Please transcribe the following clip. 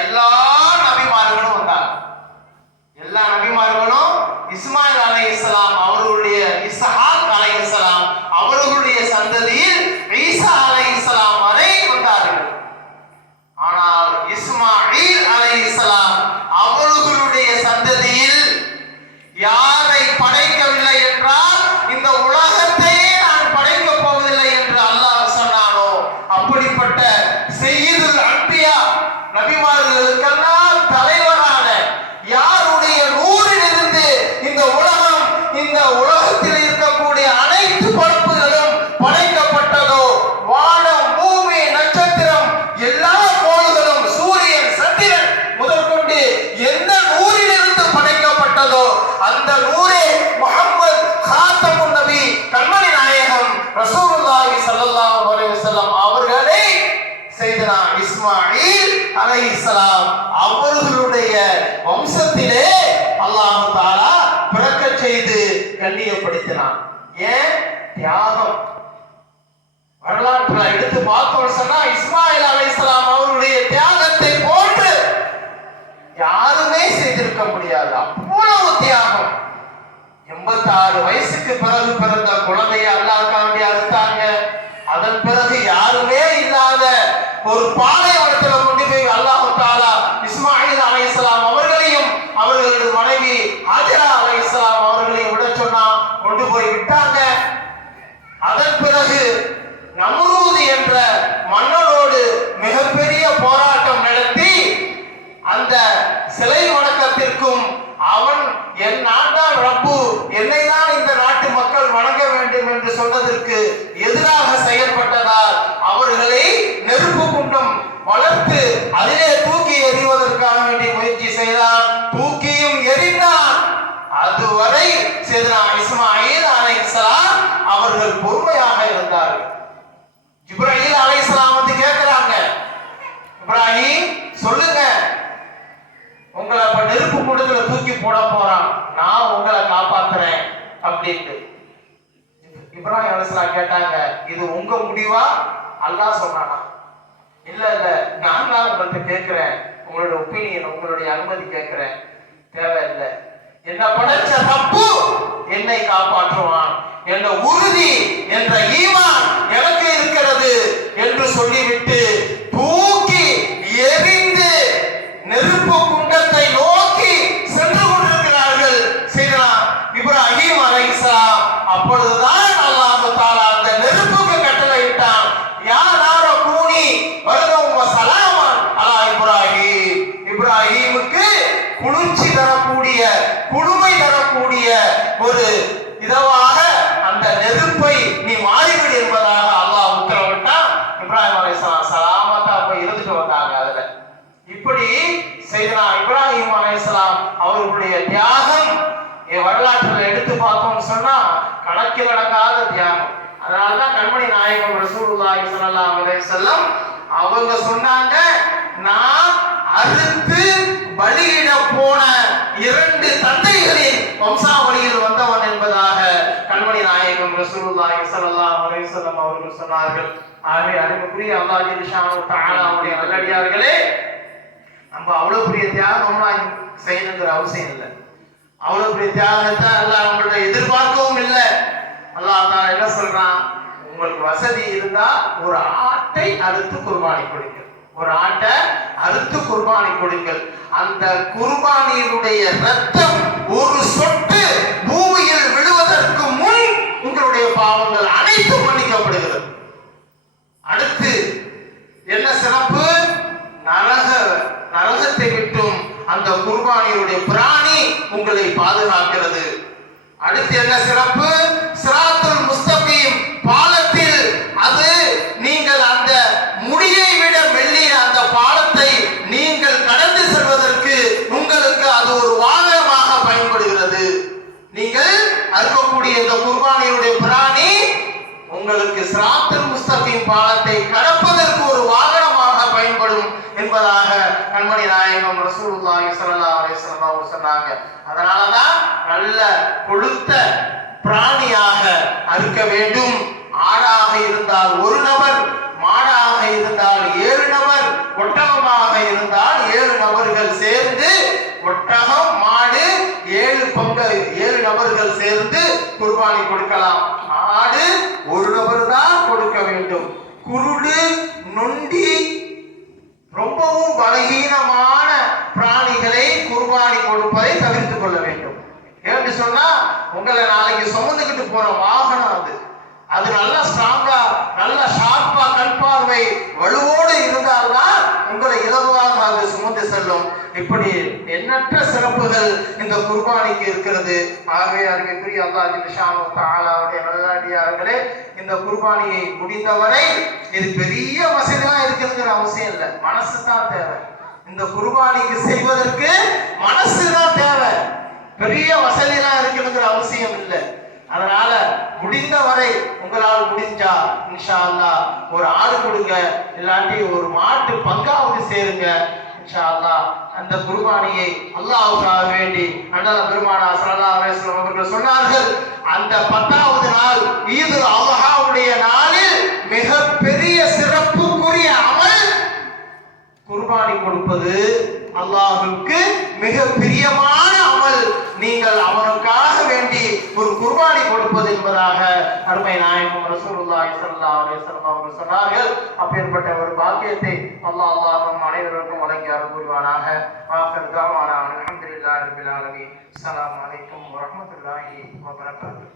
எல்லா அந்த நூரே முகம்மது காத்தமுன் நபி கண்மணி நாயகம் ரசூலுல்லாஹி ஸல்லல்லாஹு அலைஹி வஸல்லம் அவர்களே செய்தனா இஸ்மாயில் அலைஹிஸ்ஸலாம் அவர்களுடைய வம்சத்திலே அல்லாஹ் தஆலா பிறக்க செய்து கண்ணியப்படுத்தினான் ஏன் தியாகம் வரலாற்றுல எடுத்து பார்த்தோம் சொன்னா இஸ்மாயில் அலைஹிஸ்ஸலாம் அவருடைய தியாகத்தை போன்று யாரும் இருக்க முடியாது. அவ்வளவு தியாகம். எண்பத்தாறு வயசுக்கு பிறகு பிறந்த குழந்தைய அல்லாஹ்காண்டி அறுத்தாங்க. அதன் பிறகு யாருமே இல்லாத ஒரு பாலைவனத்துல கொண்டு போய் அல்லாஹு தாலா இஸ்மாயில் அலை இஸ்லாம் அவர்களையும் அவர்களது மனைவி ஆதிரா அலை இஸ்லாம் அவர்களையும் விட சொன்னா கொண்டு போய் விட்டாங்க. அதன் பிறகு நம்ம என்ற மன்னனோடு மிகப்பெரிய போராட்டம் நடத்தி அந்த சிலை வணக்கத்திற்கும் அவன் என் நாட்டான் ரப்பு என்னை தான் இந்த நாட்டு மக்கள் வணங்க வேண்டும் என்று சொன்னதற்கு எதிராக செயல்பட்டதால் அவர்களை நெருப்பு குண்டம் வளர்த்து அதிலே தூக்கி எறிவதற்காக வேண்டி முயற்சி செய்தான் தூக்கியும் எறிந்தான். அதுவரை சேதனா இஸ்மாயில் அலைசலாம் அவர்கள் பொறுமையாக இருந்தார்கள். இப்ராஹிம் அலைசலாம் வந்து கேட்கிறாங்க இப்ராஹிம் சொல்லுங்க. உங்களை நெருப்பு குண்டத்துல தூக்கி போட போறான். நான் உங்களை காப்பாத்துறேன். அப்படின்ட்டு. இப்ராஹிம் அலிஸ்லாம் கேட்டாங்க இது உங்க முடிவா? அல்லாஹ் சொன்னானா இல்ல இல்ல நான் தான் உங்கள்கிட்ட கேட்கிறேன். உங்களோட ஒப்பீனியன் உங்களுடைய அனுமதி கேட்கிறேன். தேவையில்லை. என்ன படைச்ச ரப்பு என்னை காப்பாற்றுவான். என்ற உறுதி என்ற ஈமான் எனக்கு இருக்கிறது என்று சொல்லிவிட்டு தூக்கி எரிந்து நெருப்பு குண்டத்தை நோக்கி சென்று கொண்டிருக்கிறார்கள் செய்தலாம் இப்ராஹிம் அலைஹிஸ்ஸலாம் அப்பொழுதுதான் அல்லாஹ் தஆலா அந்த நெருப்புக்கு கட்டளையிட்டான் யா நார கூனி வருகம் சலாமன் அலா இப்ராஹிம் இப்ராஹிமுக்கு குளிர்ச்சி தரக்கூடிய குளுமை தரக்கூடிய ஒரு இதவாக அந்த நெருப்பை நீ மாறிவிடு என்பதாக அல்லாஹ் உத்தரவிட்டான் இப்ராஹிம் அலைஹிஸ்ஸலாம் சலாமத்தா போய் இருந்துட்டு வந்தாங்க அதுல இப்படி செய்தனா இப்ராஹிம் அலையாம் அவர்களுடைய தியாகம் என் வரலாற்றில் எடுத்து பார்த்தோம்னு சொன்னா கணக்கில் அடங்காத தியாகம். அதனாலதான் கண்மணி நாயகம் ரசூலுல்லாஹி ஸல்லல்லாஹு அலைஹி வஸல்லம் அவங்க சொன்னாங்க நான் அறுத்து பலியிட போன இரண்டு தந்தைகளின் வம்சாவளியில் வந்தவன் என்பதாக கண்மணி நாயகம் ரசூலுல்லாஹி ஸல்லல்லாஹு அலைஹி வஸல்லம் அவர்கள் சொன்னார்கள். ஆகவே அறிவுக்குரிய அல்லாஹ் ஜில்ஷானு தஆலாவுடைய நல்லடியார்களே நம்ம அவ்வளவு பெரிய தியாகம்லாம் செய்யணுங்கிற அவசியம் இல்லை. அவ்வளவு பெரிய தியாகத்தை அல்லாஹ் நம்மள்ட்ட எதிர்பார்க்கவும் இல்லை. அல்லாஹ் தான் என்ன சொல்றான்? உங்களுக்கு வசதி இருந்தா ஒரு ஆட்டை அறுத்து குர்பானி கொடுங்கள். ஒரு ஆட்டை அறுத்து குர்பானி கொடுங்கள். அந்த குர்பானியினுடைய ரத்தம் நரகத்தை அந்த குர்பானியுடைய பிராணி உங்களை பாதுகாக்கிறது. அடுத்து என்ன சிறப்பு? சிராத்துல் முஸ்தகீம் பாலத்தில் அது நீங்கள் அந்த முடியை விட மெல்லிய அந்த பாலத்தை நீங்கள் கடந்து செல்வதற்கு உங்களுக்கு அது ஒரு வாகனமாக பயன்படுகிறது. நீங்கள் அறுக்கக்கூடிய இந்த குர்பானியுடைய பிராணி உங்களுக்கு சிராத்துல் முஸ்தகீம் பாலத்தை கடப்பதற்கு ஒரு வாகனமாக பயன்படும் என்பதாக கண்மணி நாயகம் ரசூலுல்லாஹி ஸல்லல்லாஹு அலைஹி சொல்றாங்க அதனாலதான் நல்ல கொழுத்த பிராணியாக அறுக்க வேண்டும். ஆடாக இருந்தால் ஒரு நபர் மாடாக இருந்தால் ஏழு நபர் ஒட்டகமாக இருந்தால் ஏழு நபர்கள் சேர்ந்து ஒட்டகம் மாடு ஏழு பங்கு ஏழு நபர்கள் சேர்ந்து குர்பானி கொடுக்கலாம். ஆடு ஒரு நபர் தான் கொடுக்க வேண்டும். குருடு நொண்டி ரொம்பவும் பலகீனமான பிராணிகளை குர்பானி கொடுப்பதை தவிர்த்துக் கொள்ள வேண்டும் ஏன்னு சொன்னா உங்களை நாளைக்கு சுமந்துக்கிட்டு போற வாகனம் அது. அது நல்லா ஸ்ட்ராங்கா நல்ல ஷார்ப்பா கண் பார்வை வலுவோடு இருந்தால்தான் உங்களை இலகுவாக அது சுமந்து செல்லும். இப்படி எண்ணற்ற சிறப்புகள் இந்த குர்பானிக்கு இருக்கிறது. ஆகவே அருமைக்குரிய அல்லாஹ் ஜில்ஷானு தாலாவுடைய நல்லடியார்களே இந்த குர்பானியை முடிந்தவரை இது பெரிய வசதியெல்லாம் இருக்குங்கிற அவசியம் இல்லை. மனசு தான் தேவை. இந்த குர்பானிக்கு செய்வதற்கு மனசு தான் தேவை. பெரிய வசதி ஒரு ஆடு கொடுங்க இல்லாட்டி ஒரு மாட்டு பங்காவது சேருங்க. அல்லாஹ் அந்த குர்பானியை அல்லாவுக்காக வேண்டி அண்ணல பெருமானா ஸல்லல்லாஹு அவர்கள் சொன்னார்கள். அந்த பத்தாவது நாள் ஈது அல்ஹாவுடைய நாளில் மிகப்பெரிய சிறப்புக்குரிய அமல் குர்பானி கொடுப்பது அல்லாஹுக்கு மிக பிரியமான அமல். நீங்கள் அவனுக்காக கொடுப்பது என்பதாக அருமை நாயகம் ரசூலுல்லாஹி ஸல்லல்லாஹு அலைஹி வஸல்லம் அவர்கள் சொன்னார்கள். அப்பேற்பட்ட ஒரு பாக்கியத்தை அல்லாஹ் அல்லாஹ் நம் அனைவருக்கும் வழங்கி அருள் புரிவானாக ஆஃபர் தாவானா அல்ஹம்துலில்லாஹி ரப்பில் ஆலமீன். அஸ்ஸலாமு அலைக்கும் வரஹ்மத்துல்லாஹி வபரகாத்துஹு.